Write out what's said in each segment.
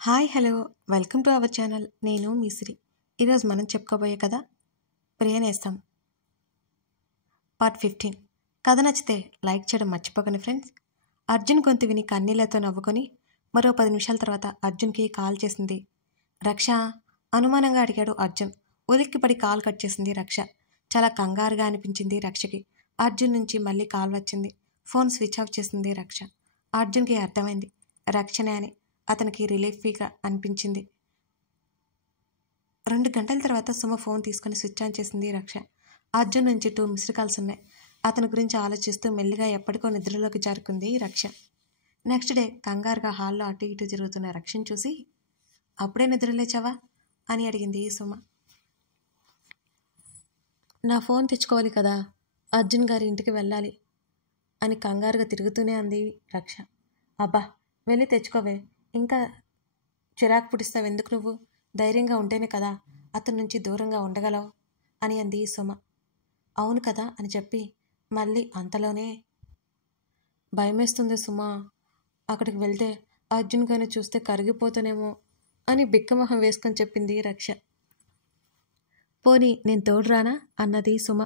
Hi hello welcome to our channel. నేను మిశ్రీ. ఈరోజు మనం చెప్పుకోబోయే కథ ప్రియనేస్తం పార్ట్ 15. కథ నచ్చితే లైక్ చేయడం మర్చిపోకండి ఫ్రెండ్స్. అర్జున్ గొంతు విని కన్నీళ్లతో నవ్వుకొని మరో 10 నిమిషాల తర్వాత అర్జున్కి కాల్ చేసింది రక్ష. అనుమానంగా అడిగాడు అర్జున్. ఉలిక్కిపడి కాల్ కట్ చేసింది రక్ష. చాలా కంగారుగా అనిపించింది రక్షకి. అర్జున్ నుంచి మళ్ళీ కాల్ వచ్చింది. ఫోన్ స్విచ్ ఆఫ్ చేసింది రక్ష. అర్జున్కి అర్థమైంది రక్షనే అని. అతనికి రిలీఫ్గా అనిపించింది. 2 గంటల తర్వాత సుమ ఫోన్ తీసుకుని స్విచ్ ఆన్ చేసింది రక్ష. అర్జున్ నుంచి 2 మిస్డ్ కాల్స్ ఉన్నాయి. అతని గురించి ఆలోచిస్తూ మెల్లిగా ఎప్పటికో నిద్రలోకి జారుకుంది రక్ష. నెక్స్ట్ డే కంగారుగా హాల్లో అటు ఇటు జరుగుతున్న రక్షను చూసి అప్పుడే నిద్రలేచావా అని అడిగింది సుమ. నా ఫోన్ తెచ్చుకోవాలి కదా, అర్జున్ గారి ఇంటికి వెళ్ళాలి అని కంగారుగా తిరుగుతూనే అంది రక్ష. అబ్బా వెళ్ళి తెచ్చుకోవే, ఇంకా చిరాకు పుట్టిస్తావు ఎందుకు, నువ్వు ధైర్యంగా ఉంటేనే కదా అతని నుంచి దూరంగా ఉండగలవు అని అంది సుమ. అవును కదా అని చెప్పి మళ్ళీ అంతలోనే భయమేస్తుంది సుమ, అక్కడికి వెళ్తే అర్జున్ గారిని చూస్తే కరిగిపోతానేమో అని బిక్కమొహం వేసుకొని చెప్పింది రక్ష. పోనీ నేను తోడురానా అన్నది సుమ.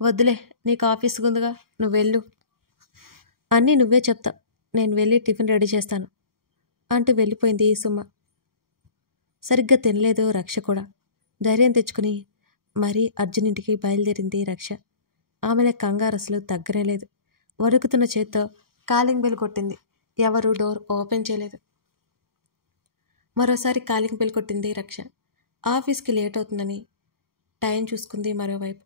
వద్దులే, నీకు ఆఫీస్ ఉందిగా, నువ్వు వెళ్ళు, అన్నీ నువ్వే చెప్తా, నేను వెళ్ళి టిఫిన్ రెడీ చేస్తాను అంటూ వెళ్ళిపోయింది సుమ. సరిగ్గా తినలేదు రక్ష కూడా. ధైర్యం తెచ్చుకుని మరీ అర్జున్ ఇంటికి బయలుదేరింది రక్ష. ఆమెల కంగారు అసలు తగ్గలేదు. వణుకుతున్న చేత్తో కాలింగ్ బెల్ కొట్టింది. ఎవరు డోర్ ఓపెన్ చేయలేదు. మరోసారి కాలింగ్ బెల్ కొట్టింది రక్ష. ఆఫీస్కి లేట్ అవుతుందని టైం చూసుకుంది. మరోవైపు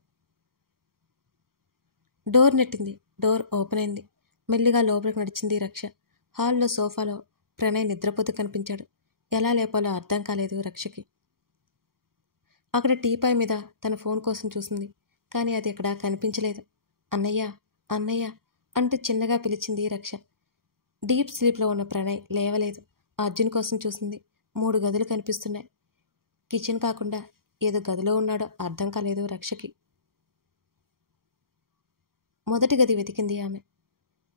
డోర్ నెట్టింది. డోర్ ఓపెన్ అయింది. మెల్లిగా లోపలికి నడిచింది రక్ష. హాల్లో సోఫాలో ప్రణయ్ నిద్రపోతూ కనిపించాడు. ఎలా లేపాలో అర్థం కాలేదు రక్షకి. అక్కడ టీపాయ్ మీద తన ఫోన్ కోసం చూసింది, కానీ అది ఎక్కడా కనిపించలేదు. అన్నయ్య అన్నయ్య అంటూ చిన్నగా పిలిచింది రక్ష. డీప్ స్లీప్లో ఉన్న ప్రణయ్ లేవలేదు. అర్జున్ కోసం చూసింది. 3 గదులు కనిపిస్తున్నాయి. కిచెన్ కాకుండా ఏదో గదిలో ఉన్నాడో అర్థం కాలేదు రక్షకి. మొదటి గది వెతికింది ఆమె.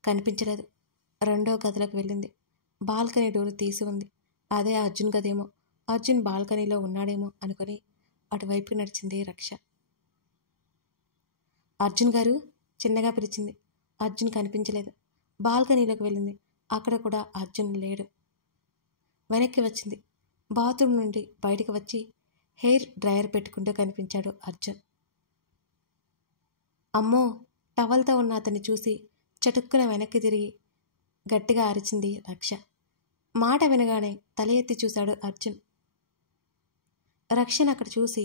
కనిపించలేదు. 2వ గదిలోకి వెళ్ళింది. బాల్కనీ డోర్ తీసి ఉంది. అదే అర్జున్ గదేమో. అర్జున్ బాల్కనీలో ఉన్నాడేమో అనుకుని అటువైపు నడిచింది రక్ష. అర్జున్ గారు చిన్నగా పిలిచింది. అర్జున్ కనిపించలేదు. బాల్కనీలోకి వెళ్ళింది. అక్కడ కూడా అర్జున్ లేడు. వెనక్కి వచ్చింది. బాత్రూమ్ నుండి బయటికి వచ్చి హెయిర్ డ్రయర్ పెట్టుకుంటూ కనిపించాడు అర్జున్. అమ్మో, టవల్తో ఉన్న అతన్ని చూసి చటుక్కున వెనక్కి తిరిగి గట్టిగా అరిచింది రక్ష. మాట వినగానే తల ఎత్తి చూశాడు అర్జున్. రక్షను అక్కడ చూసి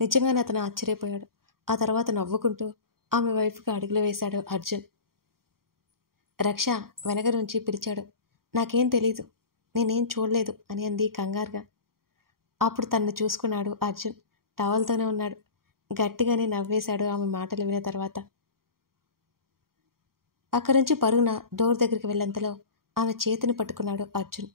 నిజంగానే అతను ఆశ్చర్యపోయాడు. ఆ తర్వాత నవ్వుకుంటూ ఆమె వైపుకి అడుగులు వేశాడు అర్జున్. రక్ష వెనక నుంచి పిలిచాడు. నాకేం తెలీదు, నేనేం చూడలేదు అని అంది కంగారుగా. అప్పుడు తనను చూసుకున్నాడు అర్జున్. టవల్తోనే ఉన్నాడు. గట్టిగానే నవ్వేశాడు ఆమె మాటలు విన్న తర్వాత. అక్కడి నుంచి పరుగున డోర్ దగ్గరికి వెళ్ళేంతలో ఆమె చేతిని పట్టుకున్నాడు అర్జున్.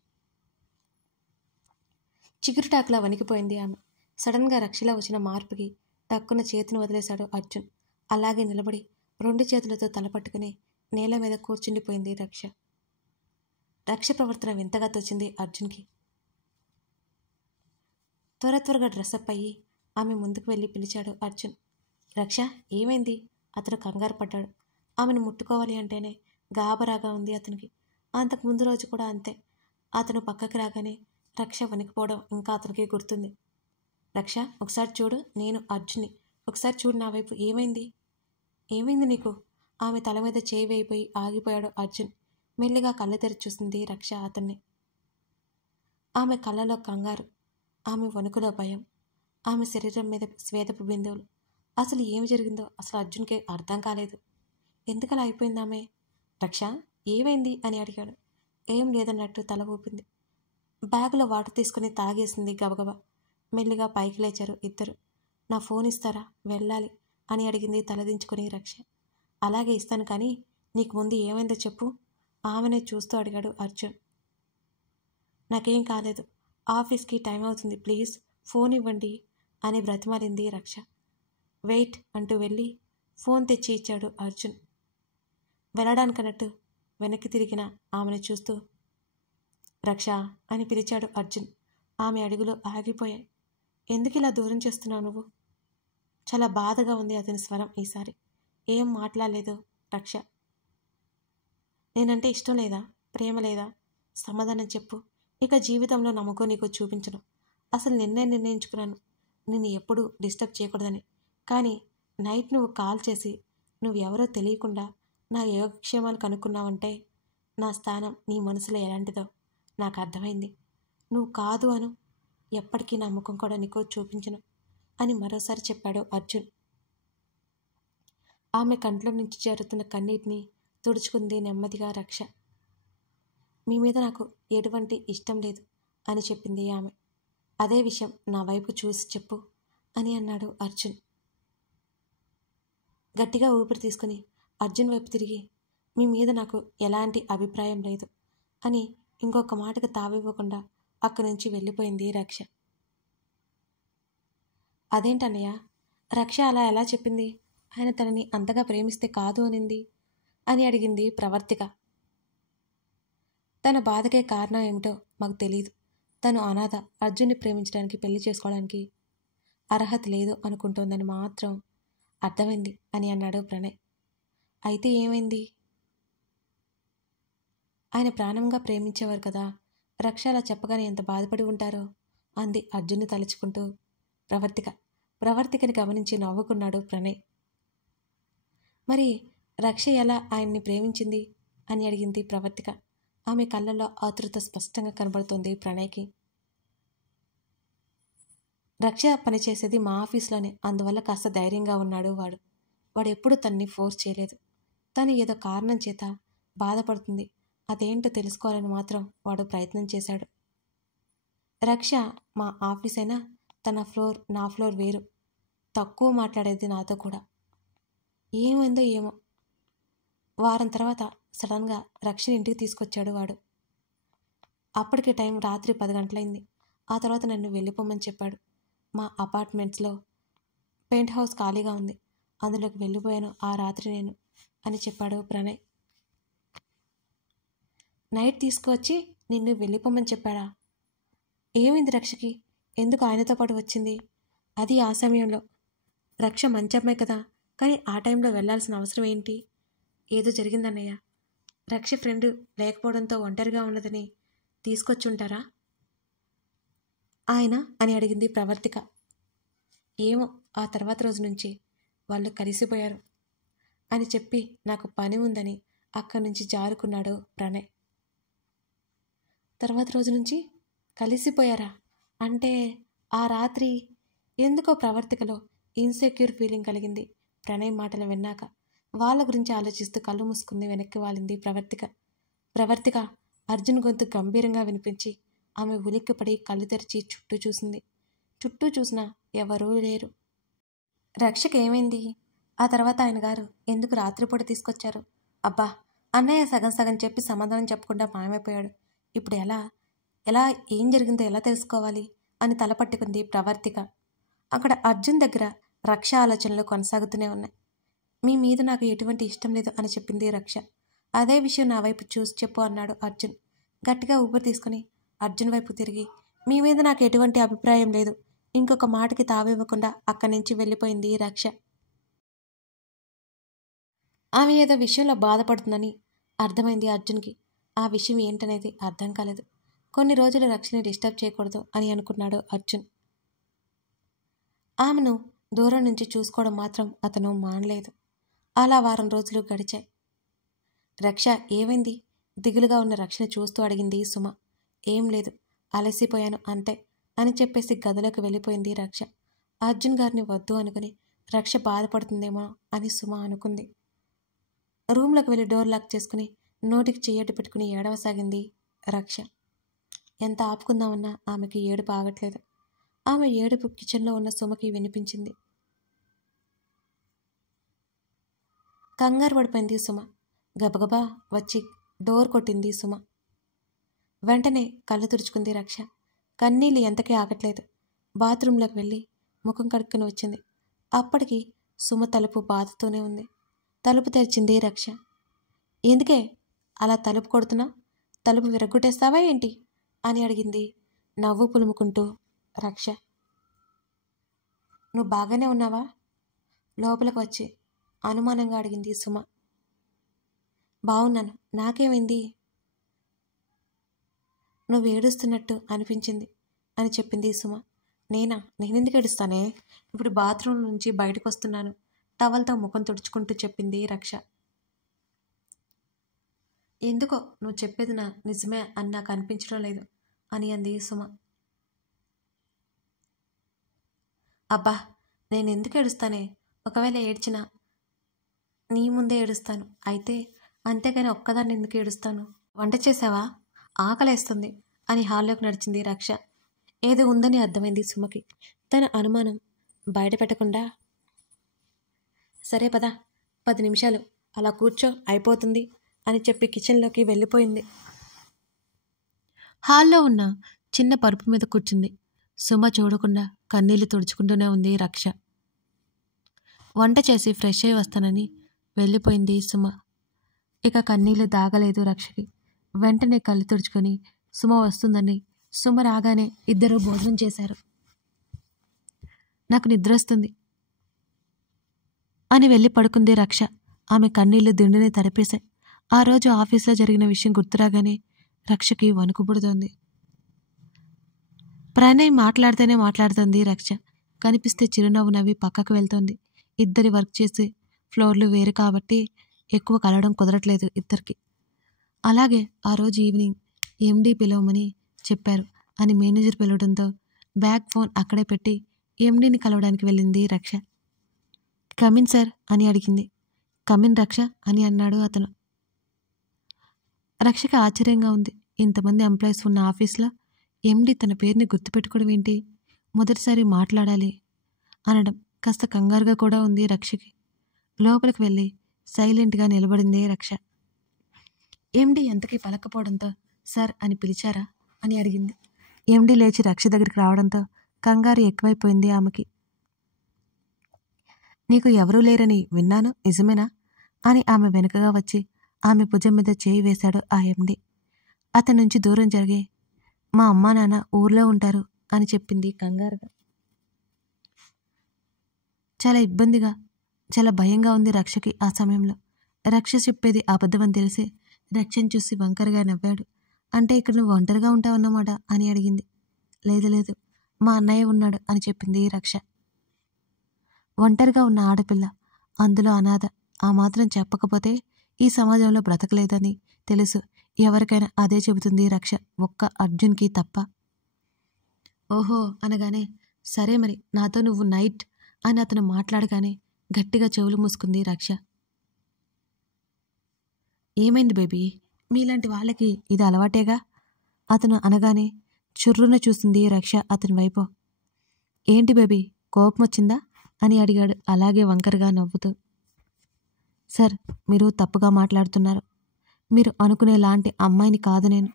చిగురుటాకులా వణికిపోయింది ఆమె. సడన్గా రక్షలా వచ్చిన మార్పుకి టక్కున చేతిని వదిలేశాడు అర్జున్. అలాగే నిలబడి 2 చేతులతో తల పట్టుకుని నేల మీద కూర్చుండిపోయింది రక్ష. రక్ష ప్రవర్తన వింతగా తోచింది అర్జున్కి. త్వరగా డ్రెస్అప్ అయ్యి ఆమె ముందుకు వెళ్ళి పిలిచాడు అర్జున్. రక్ష ఏమైంది? అతను కంగారు పడ్డాడు. ఆమెను ముట్టుకోవాలి అంటేనే గాబరాగా ఉంది అతనికి. అంతకు ముందు రోజు కూడా అంతే. అతను పక్కకి రాగానే రక్ష వణికిపోవడం ఇంకా అతనికి గుర్తుంది. రక్ష ఒకసారి చూడు, నేను అర్జున్ని, ఒకసారి చూడు నా వైపు, ఏమైంది ఏమైంది నీకు? ఆమె తల మీద చేయి వేయిపోయి ఆగిపోయాడు అర్జున్. మెల్లిగా కళ్ళు తెరిచి చూసింది రక్ష అతన్ని. ఆమె కళ్ళలో కంగారు, ఆమె వణుకులో భయం, ఆమె శరీరం మీద స్వేదపు బిందువులు. అసలు ఏమి జరిగిందో అసలు అర్జున్కే అర్థం కాలేదు. ఎందుకలా అయిపోయింది ఆమె? రక్ష ఏమైంది అని అడిగాడు. ఏం లేదన్నట్టు తల ఊపింది. బ్యాగులో వాటర్ తీసుకుని తాగేసింది గబగబా. మెల్లిగా పైకి లేచారు ఇద్దరు. నా ఫోన్ ఇస్తారా, వెళ్ళాలి అని అడిగింది తలదించుకుని రక్ష. అలాగే ఇస్తాను, కానీ నీకు ముందు ఏమైందో చెప్పు, ఆమెనే చూస్తూ అడిగాడు అర్జున్. నాకేం కాలేదు, ఆఫీస్కి టైం అవుతుంది, ప్లీజ్ ఫోన్ ఇవ్వండి అని బ్రతిమాలింది రక్ష. వెయిట్ అంటూ వెళ్ళి ఫోన్ తెచ్చి ఇచ్చాడు అర్జున్. వెళ్ళడానికన్నట్టు వెనక్కి తిరిగిన ఆమెను చూస్తూ రక్ష అని పిలిచాడు అర్జున్. ఆమె అడుగులు ఆగిపోయాయి. ఎందుకు ఇలా దూరం చేస్తున్నావు నువ్వు? చాలా బాధగా ఉంది అతని స్వరం ఈసారి. ఏం మాట్లాడలేదు రక్ష. నేనంటే ఇష్టం లేదా? ప్రేమ లేదా? సమాధానం చెప్పు. ఇక జీవితంలో నమ్మకం నీకు చూపించను. అసలు నిన్నే నిర్ణయించుకున్నాను నిన్ను ఎప్పుడూ డిస్టర్బ్ చేయకూడదని. కానీ నైట్ నువ్వు కాల్ చేసి నువ్వెవరో తెలియకుండా నా యోగక్షేమాలు కనుక్కున్నావంటే నా స్థానం నీ మనసులో ఎలాంటిదో నాకు అర్థమైంది. నువ్వు కాదు అను, ఎప్పటికీ నమ్మకం కూడా నీకు చూపించను అని మరోసారి చెప్పాడు అర్జున్. ఆమె కంట్లో నుంచి చేరుతున్న కన్నీటిని తుడుచుకుంది నెమ్మదిగా రక్ష. మీ మీద నాకు ఎటువంటి ఇష్టం లేదు అని చెప్పింది ఆమె. అదే విషయం నా వైపు చూసి చెప్పు అని అన్నాడు అర్జున్. గట్టిగా ఊపిరి తీసుకుని అర్జున్ వైపు తిరిగి, మీ మీద నాకు ఎలాంటి అభిప్రాయం లేదు అని ఇంకొక మాటకు తావివ్వకుండా అక్కడి నుంచి వెళ్ళిపోయింది రక్ష. అదేంటన్నయ్య, రక్ష అలా ఎలా చెప్పింది? ఆయన తనని అంతగా ప్రేమిస్తే కాదు అనింది అని అడిగింది ప్రవర్తిక. తన బాధకే కారణం ఏమిటో మాకు తెలీదు. తను అనాథ, అర్జున్ని ప్రేమించడానికి పెళ్లి చేసుకోవడానికి అర్హత లేదు అనుకుంటోందని మాత్రం అర్థమైంది అని అన్నాడు ప్రణయ్. అయితే ఏమైంది? ఆయన ప్రాణంగా ప్రేమించేవారు కదా. రక్ష అలా చెప్పగానే ఎంత బాధపడి ఉంటారో అంది అర్జున్ని తలుచుకుంటూ ప్రవర్తికని గమనించి నవ్వుకున్నాడు ప్రణయ్. మరి రక్ష ఎలా ఆయన్ని ప్రేమించింది అని అడిగింది ప్రవర్తిక. ఆమె కళ్ళల్లో ఆతృత స్పష్టంగా కనబడుతోంది ప్రణయ్కి. రక్ష పనిచేసేది మా ఆఫీస్లోనే, అందువల్ల కాస్త ధైర్యంగా ఉన్నాడు వాడు ఎప్పుడూ తనని ఫోర్స్ చేయలేదు. తను ఏదో కారణం చేత బాధపడుతుంది, అదేంటో తెలుసుకోవాలని మాత్రం వాడు ప్రయత్నం చేశాడు. రక్ష మా ఆఫీస్ అయినా తన ఫ్లోర్ నా ఫ్లోర్ వేరు. తక్కువ మాట్లాడేది నాతో కూడా. ఏమైందో ఏమో, వారం తర్వాత సడన్గా రక్షని ఇంటికి తీసుకొచ్చాడు వాడు. అప్పటికి టైం రాత్రి 10 గంటలైంది. ఆ తర్వాత నన్ను వెళ్ళిపోమని చెప్పాడు. మా అపార్ట్మెంట్స్లో పెయింట్ హౌస్ ఖాళీగా ఉంది, అందులోకి వెళ్ళిపోయాను ఆ రాత్రి నేను అని చెప్పాడు ప్రణయ్. నైట్ తీసుకువచ్చి నిన్ను వెళ్ళిపోమని చెప్పాడా? ఏమైంది రక్షకి? ఎందుకు ఆయనతో పాటు వచ్చింది? అది ఆ సమయంలో. రక్ష మంచి అమ్మాయి కదా, కానీ ఆ టైంలో వెళ్లాల్సిన అవసరం ఏంటి? ఏదో జరిగిందన్నయ్య. రక్ష ఫ్రెండ్ లేకపోవడంతో ఒంటరిగా ఉన్నదని తీసుకొచ్చుంటారా ఆయన అని అడిగింది ప్రవర్తిక. ఏమో, ఆ తర్వాత రోజు నుంచి వాళ్ళు కలిసిపోయారు అని చెప్పి నాకు పని ఉందని అక్కడి నుంచి జారుకున్నాడు ప్రణయ్. తర్వాత రోజు నుంచి కలిసిపోయారా అంటే ఆ రాత్రి? ఎందుకో ప్రవర్తికలో ఇన్సెక్యూర్ ఫీలింగ్ కలిగింది ప్రణయ్ మాటలు విన్నాక. వాళ్ళ గురించి ఆలోచిస్తూ కళ్ళు మూసుకుంది వెనక్కి వాలింది ప్రవర్తిక అర్జున్ గొంతు గంభీరంగా వినిపించి ఆమె ఉలిక్కిపడి కళ్ళు తెరిచి చుట్టూ చూసింది. చుట్టూ చూసినా ఎవరూ లేరు. రక్షకి ఏమైంది? ఆ తర్వాత ఆయన గారు ఎందుకు రాత్రిపూట తీసుకొచ్చారు? అబ్బా, అన్నయ్య సగం సగం చెప్పి సమాధానం చెప్పకుండా మాయమైపోయాడు. ఇప్పుడు ఎలా ఏం జరిగిందో ఎలా తెలుసుకోవాలి అని తలపట్టుకుంది ప్రవర్తిక. అక్కడ అర్జున్ దగ్గర రక్ష ఆలోచనలు కొనసాగుతూనే ఉన్నాయి. మీ మీద నాకు ఎటువంటి ఇష్టం లేదు అని చెప్పింది రక్ష. అదే విషయం నా వైపు చూసి చెప్పు అన్నాడు అర్జున్. గట్టిగా ఊపిరి తీసుకుని అర్జున్ వైపు తిరిగి, మీ మీద నాకు ఎటువంటి అభిప్రాయం లేదు ఇంకొక మాటకి తావివ్వకుండా అక్కడి నుంచి వెళ్ళిపోయింది రక్ష. ఆమె ఏదో విషయంలో బాధపడుతుందని అర్థమైంది అర్జున్కి. ఆ విషయం ఏంటనేది అర్థం కాలేదు. కొన్ని రోజులు రక్షని డిస్టర్బ్ చేయకూడదు అని అనుకున్నాడు అర్జున్. ఆమెను దూరం నుంచి చూసుకోవడం మాత్రం అతను మానలేదు. అలా వారం రోజులు గడిచాయి. రక్ష ఏమైంది? దిగులుగా ఉన్న రక్షని చూస్తూ అడిగింది సుమ. ఏం లేదు, అలసిపోయాను అంతే అని చెప్పేసి గదిలోకి వెళ్ళిపోయింది రక్ష. అర్జున్ గారిని వద్దు అనుకుని రక్ష బాధపడుతుందేమో అని సుమ అనుకుంది. రూమ్లోకి వెళ్ళి డోర్ లాక్ చేసుకుని నోటికి చెయ్యడ్డు పెట్టుకుని ఏడవసాగింది రక్ష. ఎంత ఆపుకుందామన్నా ఆమెకి ఏడుపు ఆగట్లేదు. ఆమె ఏడుపు కిచెన్లో ఉన్న సుమకి వినిపించింది. కంగారు పడిపోయింది సుమ. గబగబా వచ్చి డోర్ కొట్టింది సుమ. వెంటనే కళ్ళు తుడుచుకుంది రక్ష. కన్నీళ్ళు ఎంతకీ ఆగట్లేదు. బాత్రూంలోకి వెళ్ళి ముఖం కడుక్కుని వచ్చింది. అప్పటికి సుమ తలుపు బాదుతూనే ఉంది. తలుపు తెరిచింది రక్ష. ఎందుకే అలా తలుపు కొడుతున్నావు? తలుపు విరగ్గొట్టేస్తావా ఏంటి అని అడిగింది నవ్వు పులుముకుంటూ రక్ష. నువ్వు బాగానే ఉన్నావా? లోపలికి వచ్చి అనుమానంగా అడిగింది సుమ. బాగున్నాను, నాకేమైంది? నువ్వు ఏడుస్తున్నట్టు అనిపించింది అని చెప్పింది సుమ. నేనెందుకు ఏడుస్తానే? ఇప్పుడు బాత్రూమ్ నుంచి బయటకు వస్తున్నాను, టవల్తో ముఖం తుడుచుకుంటూ చెప్పింది రక్ష. ఎందుకో నువ్వు చెప్పేది నిజమే అని నాకు అనిపించడం లేదు అని అంది సుమ. అబ్బా, నేను ఎందుకు ఏడుస్తానే? ఒకవేళ ఏడ్చినా నీ ముందే ఏడుస్తాను అయితే, అంతేగాని ఒక్కదాన్ని ఎందుకు ఏడుస్తాను? వంట చేసావా? ఆకలేస్తుంది అని హాల్లోకి నడిచింది రక్ష. ఏదో ఉందని అర్థమైంది సుమకి. తన అనుమానం బయట పెట్టకుండా, సరే పద, 10 నిమిషాలు అలా కూర్చో, అయిపోతుంది అని చెప్పి కిచెన్లోకి వెళ్ళిపోయింది. హాల్లో ఉన్న చిన్న పరుపు మీద కూర్చుంది. సుమ చూడకుండా కన్నీళ్లు తుడుచుకుంటూనే ఉంది రక్ష. వంట చేసి ఫ్రెష్ అయి వస్తానని వెళ్ళిపోయింది సుమ. ఇక కన్నీళ్లు దాగలేదు రక్షకి. వెంటనే కళ్ళు తుడుచుకొని సుమ వస్తుందని, సుమ రాగానే ఇద్దరూ భోజనం చేశారు. నాకు నిద్ర వస్తుంది అని వెళ్ళి పడుకుంది రక్ష. ఆమె కన్నీళ్లు దిండుని తడిపేశాయి. ఆ రోజు ఆఫీస్లో జరిగిన విషయం గుర్తురాగానే రక్షకి వణుకు పుడుతోంది. ప్రణయ్ మాట్లాడుతోంది రక్ష. కనిపిస్తే చిరునవ్వు నవ్వి పక్కకు వెళ్తోంది. ఇద్దరి వర్క్ చేసే ఫ్లోర్లు వేరు కాబట్టి ఎక్కువ కలవడం కుదరట్లేదు ఇద్దరికి. అలాగే ఆ రోజు ఈవినింగ్ ఎండీ పిలవమని చెప్పారు అని మేనేజర్ పిలవడంతో బ్యాగ్ ఫోన్ అక్కడే పెట్టి ఎండీని కలవడానికి వెళ్ళింది రక్ష. కమిన్ సార్ అని అడిగింది. కమిన్ రక్ష అని అన్నాడు అతను. రక్షకి ఆశ్చర్యంగా ఉంది. ఇంతమంది ఎంప్లాయీస్ ఉన్న ఆఫీస్లో ఎండీ తన పేరుని గుర్తుపెట్టుకోవడం ఏంటి? మొదటిసారి మాట్లాడాలి అనడం కాస్త కంగారుగా కూడా ఉంది రక్షకి. లోపలికి వెళ్ళి సైలెంట్గా నిలబడింది రక్ష. ఎండీ ఎంతకీ పలకపోవడంతో సార్ అని పిలిచారా అని అడిగింది. ఎండీ లేచి రక్ష దగ్గరికి రావడంతో కంగారు ఎక్కువైపోయింది ఆమెకి. నీకు ఎవరూ లేరని విన్నాను, నిజమేనా అని ఆమె వెనుకగా వచ్చి ఆమె భుజం మీద చేయి వేశాడు ఆ ఎండీ. అతని నుంచి దూరం జరిగి, మా అమ్మా నాన్న ఊర్లో ఉంటారు అని చెప్పింది కంగారుగా. చాలా భయంగా ఉంది రక్షకి ఆ సమయంలో. రక్ష చెప్పేది అబద్ధమని తెలిసి రక్షని చూసి వంకరగా నవ్వాడు. అంటే ఇక్కడ నువ్వు ఒంటరిగా ఉంటావన్నమాట అని అడిగింది. లేదు, మా అన్నయ్య ఉన్నాడు అని చెప్పింది రక్ష. ఒంటరిగా ఉన్న ఆడపిల్ల, అందులో అనాథ, ఆ మాత్రం చెప్పకపోతే ఈ సమాజంలో బ్రతకలేదని తెలుసు. ఎవరికైనా అదే చెబుతుంది రక్ష, ఒక్క అర్జున్కి తప్ప. ఓహో అనగానే సరే మరి నాతో నువ్వు నైట్ అని అతను మాట్లాడగానే గట్టిగా చెవులు మూసుకుంది రక్ష. ఏమైంది బేబీ, మీలాంటి వాళ్ళకి ఇది అలవాటేగా అతను అనగానే చుర్రున చూసింది రక్ష అతని వైపు. ఏంటి బేబీ, కోపం వచ్చిందా అని అడిగాడు అలాగే వంకరగా నవ్వుతూ. సార్, మీరు తప్పుగా మాట్లాడుతున్నారు. మీరు అనుకునేలాంటి అమ్మాయిని కాదు నేను.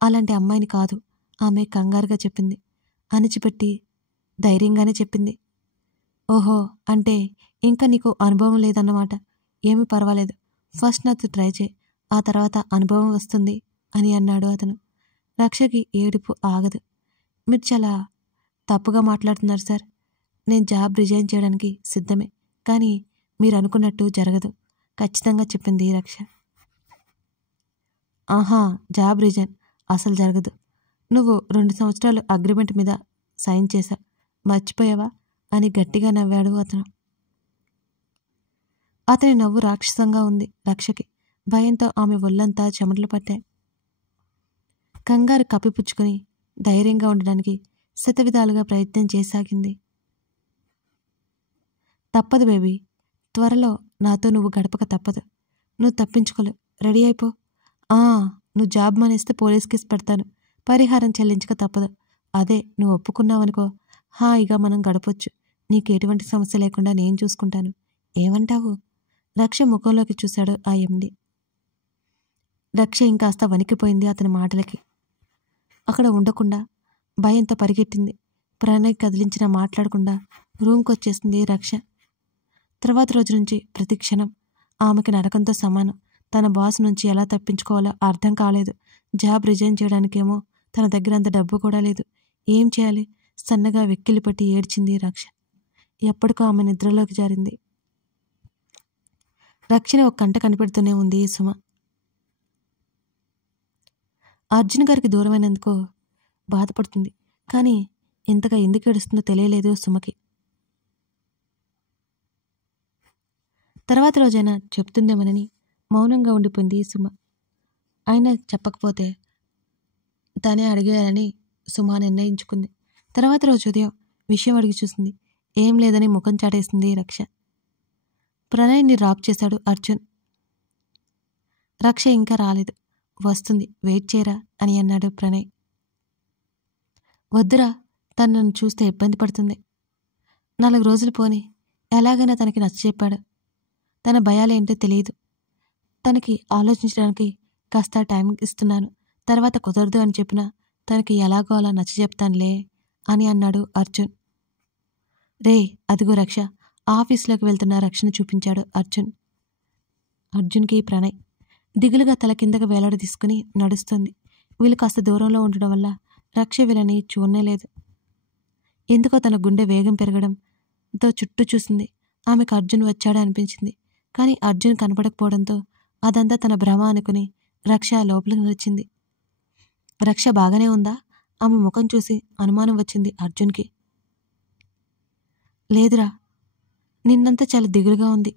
అలాంటి అమ్మాయిని కాదు ఆమె కంగారుగా చెప్పింది. అణిచిపెట్టి ధైర్యంగానే చెప్పింది. ఓహో, అంటే ఇంకా నీకు అనుభవం లేదన్నమాట. ఏమీ పర్వాలేదు, ఫస్ట్ నాతో ట్రై చేయి, ఆ తర్వాత అనుభవం వస్తుంది అని అన్నాడు అతను. రక్షకి ఏడుపు ఆగదు. మీరు చాలా తప్పుగా మాట్లాడుతున్నారు సార్. నేను జాబ్ రిజైన్ చేయడానికి సిద్ధమే, కానీ మీరు అనుకున్నట్టు జరగదు ఖచ్చితంగా చెప్పింది రక్ష. ఆహా, జాబ్ రిజైన్ అసలు జరగదు. నువ్వు 2 సంవత్సరాలు అగ్రిమెంట్ మీద సైన్ చేశావు, మర్చిపోయావా అని గట్టిగా నవ్వాడు అతను. అతని నవ్వు రాక్షసంగా ఉంది రక్షకి. భయంతో ఆమె ఒళ్ళంతా చెమటలు పట్టాయి. కంగారు కప్పిపుచ్చుకొని ధైర్యంగా ఉండడానికి శతవిధాలుగా ప్రయత్నం చేసాగింది. తప్పదు బేబీ, త్వరలో నాతో నువ్వు గడపక తప్పదు. నువ్వు తప్పించుకోలేవు, రెడీ అయిపో. నువ్వు జాబ్ మానేస్తే పోలీస్ కేసు పెడతాను, పరిహారం చెల్లించక తప్పదు. అదే నువ్వు ఒప్పుకున్నావనుకో, హాయిగా మనం గడపొచ్చు. నీకు ఎటువంటి సమస్య లేకుండా నేను చూసుకుంటాను. ఏమంటావు? రక్ష ముఖంలోకి చూశాడు ఆ ఎండి. రక్ష ఇంకాస్త వణికిపోయింది అతని మాటలకి. అక్కడ ఉండకుండా భయంతో పరిగెట్టింది. ప్రణయ్ కదిలించినా మాట్లాడకుండా రూమ్కి వచ్చేసింది రక్ష. తర్వాత రోజు నుంచి ప్రతి క్షణం ఆమెకి నరకంతో సమానం. తన బాస్ నుంచి ఎలా తప్పించుకోవాలో అర్థం కాలేదు. జాబ్ రిజైన్ చేయడానికేమో తన దగ్గర అంత డబ్బు కూడా లేదు. ఏం చేయాలి? సన్నగా వెక్కిలి పట్టి ఏడ్చింది రక్ష. ఎప్పటికో ఆమె నిద్రలోకి జారింది. రక్షని ఒక కంట కనిపెడుతూనే ఉంది సుమ. అర్జున్ గారికి దూరమైనందుకు బాధపడుతుంది. కానీ ఇంతగా ఎందుకు ఏడుస్తుందో తెలియలేదు సుమకి. తర్వాత రోజైనా చెప్తుందేమోనని మౌనంగా ఉండిపోయింది సుమ. ఆయన చెప్పకపోతే తనే అడిగేయాలని సుమ నిర్ణయించుకుంది. తర్వాత రోజు ఉదయం విషయం అడిగి చూసింది. ఏం లేదని ముఖం చాటేసింది రక్ష. ప్రణయ్ని డ్రాప్ చేశాడు అర్జున్. రక్ష ఇంకా రాలేదు. వస్తుంది, వెయిట్ చేయరా అని అన్నాడు ప్రణయ్. వద్దురా, తను నన్ను చూస్తే ఇబ్బంది పడుతుంది. 4 రోజులు పోని, ఎలాగైనా తనకి నచ్చజెప్పాడు. తన భయాలేంటో తెలియదు. తనకి ఆలోచించడానికి కాస్త టైం ఇస్తున్నాను. తర్వాత కుదరదు అని చెప్పినా తనకి ఎలాగో అలా నచ్చజెప్తానులే అని అన్నాడు అర్జున్. రే, అదిగో రక్ష. ఆఫీస్లోకి వెళ్తున్న రక్షను చూపించాడు అర్జున్కి ప్రణయ్. దిగులుగా తల కిందకు వేలాడ తీసుకుని నడుస్తుంది. వీళ్ళు కాస్త దూరంలో ఉండడం వల్ల రక్ష వీళ్ళని చూడనేలేదు. ఎందుకో తన గుండె వేగం పెరగడంతో చుట్టూ చూసింది. ఆమెకు అర్జున్ వచ్చాడు అనిపించింది. కానీ అర్జున్ కనపడకపోవడంతో అదంతా తన భ్రమ అనుకుని రక్ష లోపలికి నడిచింది. రక్ష బాగానే ఉందా? ఆమె ముఖం చూసి అనుమానం వచ్చింది అర్జున్కి. లేదురా, నిన్నంతా చాలా దిగులుగా ఉంది.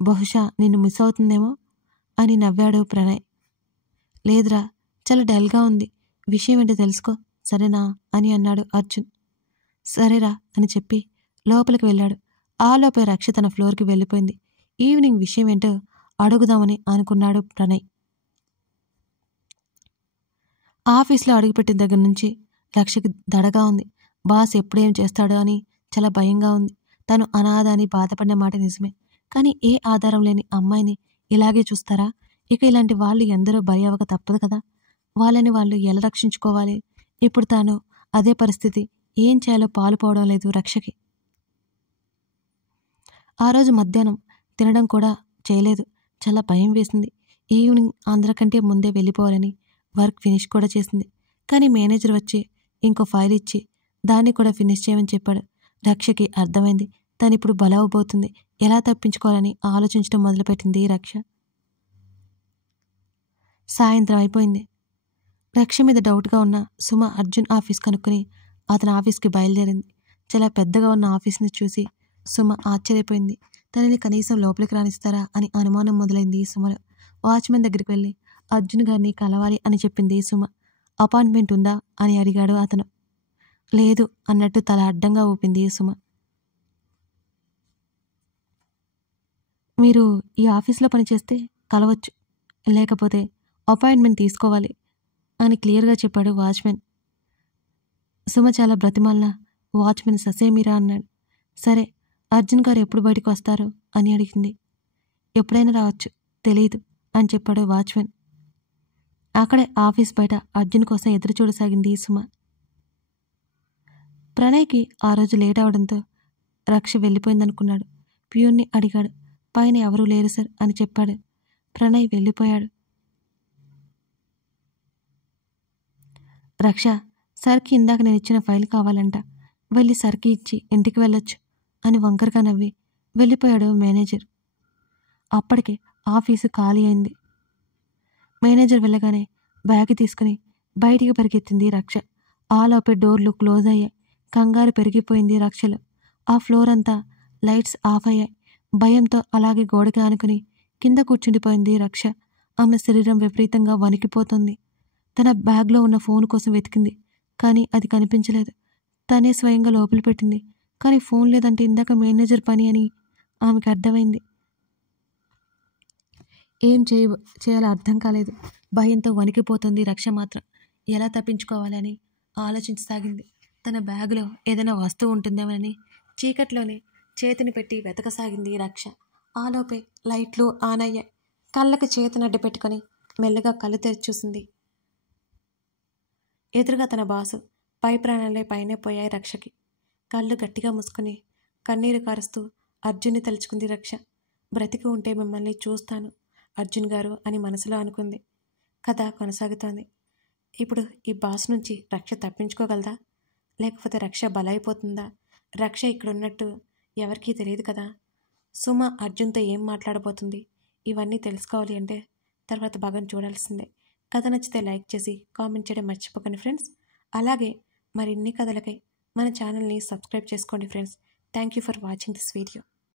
బహుశా నిన్ను మిస్ అవుతుందేమో అని నవ్వాడు ప్రణయ్. లేదురా, చాలా డల్గా ఉంది. విషయం ఏంటో తెలుసుకో, సరేనా అని అన్నాడు అర్జున్. సరేరా అని చెప్పి లోపలికి వెళ్ళాడు. ఆలోపే రక్ష తన ఫ్లోర్కి వెళ్ళిపోయింది. ఈవినింగ్ విషయం ఏంటో అడుగుదామని అనుకున్నాడు ప్రణయ్. ఆఫీస్లో అడుగుపెట్టిన దగ్గర నుంచి రక్షకి దడగా ఉంది. బాస్ ఎప్పుడేం చేస్తాడో అని చాలా భయంగా ఉంది. తను అనాథ అని బాధపడిన మాట నిజమే. కానీ ఏ ఆధారం లేని అమ్మాయిని ఇలాగే చూస్తారా? ఇక ఇలాంటి వాళ్ళు ఎందరో బలి అవ్వక తప్పదు కదా. వాళ్ళని వాళ్ళు ఎలా రక్షించుకోవాలి? ఇప్పుడు తాను అదే పరిస్థితి. ఏం చేయాలో పాలుపోవడం లేదు రక్షకి. ఆ రోజు మధ్యాహ్నం తినడం కూడా చేయలేదు. చాలా భయం వేసింది. ఈవినింగ్ అందరికంటే ముందే వెళ్ళిపోవాలని వర్క్ ఫినిష్ కూడా చేసింది. కానీ మేనేజర్ వచ్చి ఇంకో ఫైల్ ఇచ్చి దాన్ని కూడా ఫినిష్ చేయమని చెప్పాడు. రక్షకి అర్థమైంది తనిప్పుడు బలవబోతుంది. ఎలా తప్పించుకోవాలని ఆలోచించడం మొదలుపెట్టింది రక్ష. సాయంత్రం అయిపోయింది. రక్ష మీద డౌట్గా ఉన్న సుమ అర్జున్ ఆఫీస్ కనుక్కుని అతని ఆఫీస్కి బయలుదేరింది. చాలా పెద్దగా ఉన్న ఆఫీస్ని చూసి సుమ ఆశ్చర్యపోయింది. తనని కనీసం లోపలికి రానిస్తారా అని అనుమానం మొదలైంది సుమలో. వాచ్మెన్ దగ్గరికి వెళ్ళి అర్జున్ గారిని కలవాలి అని చెప్పింది సుమ. అపాయింట్మెంట్ ఉందా అని అడిగాడు అతను. లేదు అన్నట్టు తల అడ్డంగా ఊపింది సుమ. మీరు ఈ ఆఫీస్లో పనిచేస్తే కలవచ్చు, లేకపోతే అపాయింట్మెంట్ తీసుకోవాలి అని క్లియర్గా చెప్పాడు వాచ్మెన్. సుమ చాలా బ్రతిమాలిన వాచ్మెన్ ససేమిరా అన్నాడు. సరే, అర్జున్ గారు ఎప్పుడు బయటకు వస్తారు అని అడిగింది. ఎప్పుడైనా రావచ్చు, తెలీదు అని చెప్పాడు వాచ్మెన్. అక్కడే ఆఫీస్ బయట అర్జున్ కోసం ఎదురు చూడసాగింది సుమ. ప్రణయ్కి ఆ రోజు లేట్ అవడంతో రక్ష వెళ్ళిపోయిందనుకున్నాడు. ప్యూన్ని అడిగాడు. పైన ఎవరూ లేరు సార్ అని చెప్పాడు. ప్రణయ్ వెళ్ళిపోయాడు. రక్ష, సర్కి ఇందాక నేను ఇచ్చిన ఫైల్ కావాలంట. వెళ్ళి సర్కి ఇచ్చి ఇంటికి వెళ్ళొచ్చు అని వంకరగా నవ్వి వెళ్ళిపోయాడు మేనేజర్. అప్పటికే ఆఫీసు ఖాళీ అయింది. మేనేజర్ వెళ్ళగానే బ్యాగ్ తీసుకుని బయటికి పరిగెత్తింది రక్ష. ఆలోపే డోర్లు క్లోజ్ అయ్యాయి. కంగారు పెరిగిపోయింది రక్షలో. ఆ ఫ్లోర్ అంతా లైట్స్ ఆఫ్ అయ్యాయి. భయంతో అలాగే గోడకి ఆనుకుని కింద కూర్చుండిపోయింది రక్ష. ఆమె శరీరం విపరీతంగా వణికిపోతుంది. తన బ్యాగ్లో ఉన్న ఫోన్ కోసం వెతికింది. కానీ అది కనిపించలేదు. తనే స్వయంగా లోపల పెట్టింది. కానీ ఫోన్ లేదంటే ఇందాక మేనేజర్ పని అని ఆమెకు అర్థమైంది. ఏం చేయాలో అర్థం కాలేదు. భయంతో వణికిపోతుంది రక్ష మాత్రం. ఎలా తప్పించుకోవాలని ఆలోచించసాగింది. తన బ్యాగులో ఏదైనా వస్తువు ఉంటుందేమోనని చీకట్లోనే చేతిని పెట్టి వెతకసాగింది రక్ష. ఆలోపే లైట్లు ఆన్ అయ్యాయి. కళ్ళకు చేతిని అడ్డు పెట్టుకొని మెల్లగా కళ్ళు తెరిచి చూసింది. ఎదురుగా తన బాసు. పై ప్రాణాలే పైనే పోయాయి రక్షకి. కళ్ళు గట్టిగా మూసుకుని కన్నీరు కారుస్తూ అర్జున్ని తలుచుకుంది రక్ష. బ్రతికి ఉంటే మిమ్మల్ని చూస్తాను అర్జున్ గారు అని మనసులో అనుకుంది. కథ కొనసాగుతోంది. ఇప్పుడు ఈ బాస్ నుంచి రక్ష తప్పించుకోగలదా, లేకపోతే రక్ష బలైపోతుందా? రక్ష ఇక్కడ ఉన్నట్టు ఎవరికీ తెలియదు కదా. సుమ అర్జున్తో ఏం మాట్లాడబోతుంది? ఇవన్నీ తెలుసుకోవాలి అంటే తర్వాత భాగం చూడాల్సిందే. కథ నచ్చితే లైక్ చేసి కామెంట్ చేయడం మర్చిపోకండి ఫ్రెండ్స్. అలాగే మరిన్ని కథలకై మన ఛానల్ని సబ్స్క్రైబ్ చేసుకోండి friends. Thank you for watching this video.